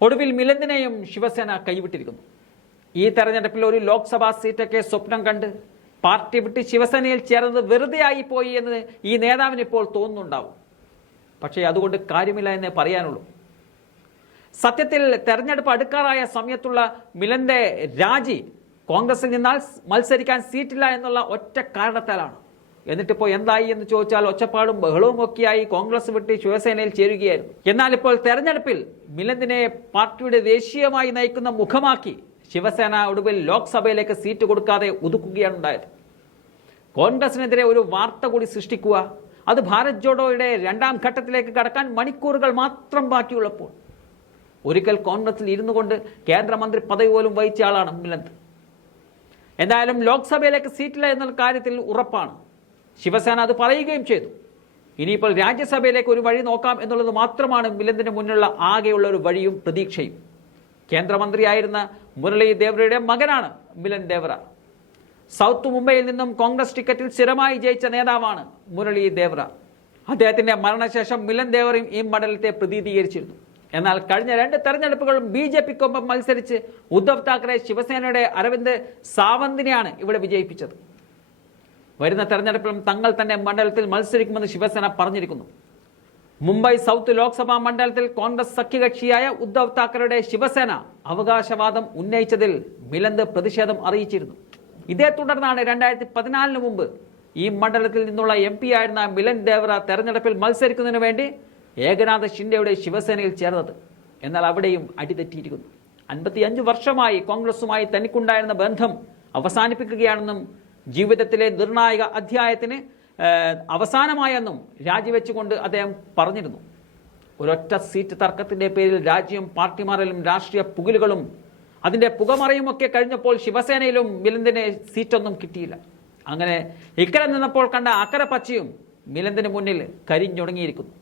ഒടുവിൽ മിലന്തിനെയും ശിവസേന കൈവിട്ടിരിക്കുന്നു. ഈ തെരഞ്ഞെടുപ്പിൽ ഒരു ലോക്സഭാ സീറ്റൊക്കെ സ്വപ്നം കണ്ട് പാർട്ടി വിട്ട് ശിവസേനയിൽ ചേർന്നത് വെറുതെ ആയിപ്പോയി എന്ന് ഈ നേതാവിന് ഇപ്പോൾ തോന്നുന്നുണ്ടാവും. പക്ഷേ അതുകൊണ്ട് കാര്യമില്ല എന്നേ പറയാനുള്ളൂ. സത്യത്തിൽ തെരഞ്ഞെടുപ്പ് അടുക്കാറായ സമയത്തുള്ള മിലന്റെ രാജി കോൺഗ്രസിൽ നിന്നാൽ മത്സരിക്കാൻ സീറ്റില്ല എന്നുള്ള ഒറ്റ കാരണത്താലാണ്. എന്നിട്ടിപ്പോൾ എന്തായി എന്ന് ചോദിച്ചാൽ ഒച്ചപ്പാടും ബഹളവും ഒക്കെയായി കോൺഗ്രസ് വിട്ട് ശിവസേനയിൽ ചേരുകയായിരുന്നു. എന്നാൽ ഇപ്പോൾ തെരഞ്ഞെടുപ്പിൽ മിലന്ദിനെ പാർട്ടിയുടെ ദേശീയമായി നയിക്കുന്ന മുഖമാക്കി ശിവസേന ഒടുവിൽ ലോക്സഭയിലേക്ക് സീറ്റ് കൊടുക്കാതെ ഒതുക്കുകയാണ് ഉണ്ടായത്. കോൺഗ്രസിനെതിരെ ഒരു വാർത്ത കൂടി സൃഷ്ടിക്കുക. അത് ഭാരത് ജോഡോയുടെ രണ്ടാം ഘട്ടത്തിലേക്ക് കടക്കാൻ മണിക്കൂറുകൾ മാത്രം ബാക്കിയുള്ളപ്പോൾ. ഒരിക്കൽ കോൺഗ്രസിൽ ഇരുന്നു കൊണ്ട് കേന്ദ്രമന്ത്രി പദവി പോലും വഹിച്ച ആളാണ് മിലന്ദ്. എന്തായാലും ലോക്സഭയിലേക്ക് സീറ്റില്ല എന്നുള്ള കാര്യത്തിൽ ഉറപ്പാണ്. ശിവസേന അത് പറയുകയും ചെയ്തു. ഇനിയിപ്പോൾ രാജ്യസഭയിലേക്ക് ഒരു വഴി നോക്കാം എന്നുള്ളത് മാത്രമാണ് മിലന്തിന് മുന്നിലുള്ള ആകെയുള്ള ഒരു വഴിയും പ്രതീക്ഷയും. കേന്ദ്രമന്ത്രിയായിരുന്ന മുരളി ദേവ്രയുടെ മകനാണ് മിലൻ ദേവറ സൗത്ത് മുംബൈയിൽ നിന്നും കോൺഗ്രസ് ടിക്കറ്റിൽ സ്ഥിരമായി ജയിച്ച നേതാവാണ് മുരളി ദേവ്ര. അദ്ദേഹത്തിന്റെ മരണശേഷം മിലൻ ദേവറയും ഈ മണ്ഡലത്തെ പ്രതിനിധീകരിച്ചിരുന്നു എന്നാൽ കഴിഞ്ഞ രണ്ട് തെരഞ്ഞെടുപ്പുകളും ബി ജെ പിക്കൊപ്പം മത്സരിച്ച് ഉദ്ധവ് താക്കറെ ശിവസേനയുടെ അരവിന്ദ് സാവന്തിനെയാണ് ഇവിടെ വിജയിപ്പിച്ചത്. വരുന്ന തെരഞ്ഞെടുപ്പിലും തങ്ങൾ തന്നെ മണ്ഡലത്തിൽ മത്സരിക്കുമെന്ന് ശിവസേന പറഞ്ഞിരിക്കുന്നു. മുംബൈ സൗത്ത് ലോക്സഭാ മണ്ഡലത്തിൽ കോൺഗ്രസ് സഖ്യകക്ഷിയായ ഉദ്ധവ് താക്കറയുടെ ശിവസേന അവകാശവാദം ഉന്നയിച്ചതിൽ മിലന്ദ് പ്രതിഷേധം അറിയിച്ചിരുന്നു. ഇതേ തുടർന്നാണ് രണ്ടായിരത്തി പതിനാലിന് മുമ്പ് ഈ മണ്ഡലത്തിൽ നിന്നുള്ള എം പി ആയിരുന്ന മിലൻ ദേവറ തെരഞ്ഞെടുപ്പിൽ മത്സരിക്കുന്നതിന് വേണ്ടി ഏകനാഥ് ഷിൻഡെയുടെ ശിവസേനയിൽ ചേർന്നത്. എന്നാൽ അവിടെയും അടിതെറ്റിയിരിക്കുന്നു. അൻപത്തിയഞ്ച് വർഷമായി കോൺഗ്രസുമായി തനിക്കുണ്ടായിരുന്ന ബന്ധം അവസാനിപ്പിക്കുകയാണെന്നും ജീവിതത്തിലെ നിർണായക അധ്യായത്തിന് അവസാനമായെന്നും രാജിവെച്ചുകൊണ്ട് അദ്ദേഹം പറഞ്ഞിരുന്നു. ഒരൊറ്റ സീറ്റ് തർക്കത്തിന്റെ പേരിൽ രാജ്യം പാർട്ടിമാരിലും രാഷ്ട്രീയ പുകിലുകളും അതിന്റെ പുകമറയുമൊക്കെ കഴിഞ്ഞപ്പോൾ ശിവസേനയിലും മിലന്തിന് സീറ്റൊന്നും കിട്ടിയില്ല. അങ്ങനെ ഇക്കരെ നിന്നപ്പോൾ കണ്ട അക്കരെ പച്ചയും മിലന്തിന് മുന്നിൽ കരിഞ്ഞൊടുങ്ങിയിരിക്കുന്നു.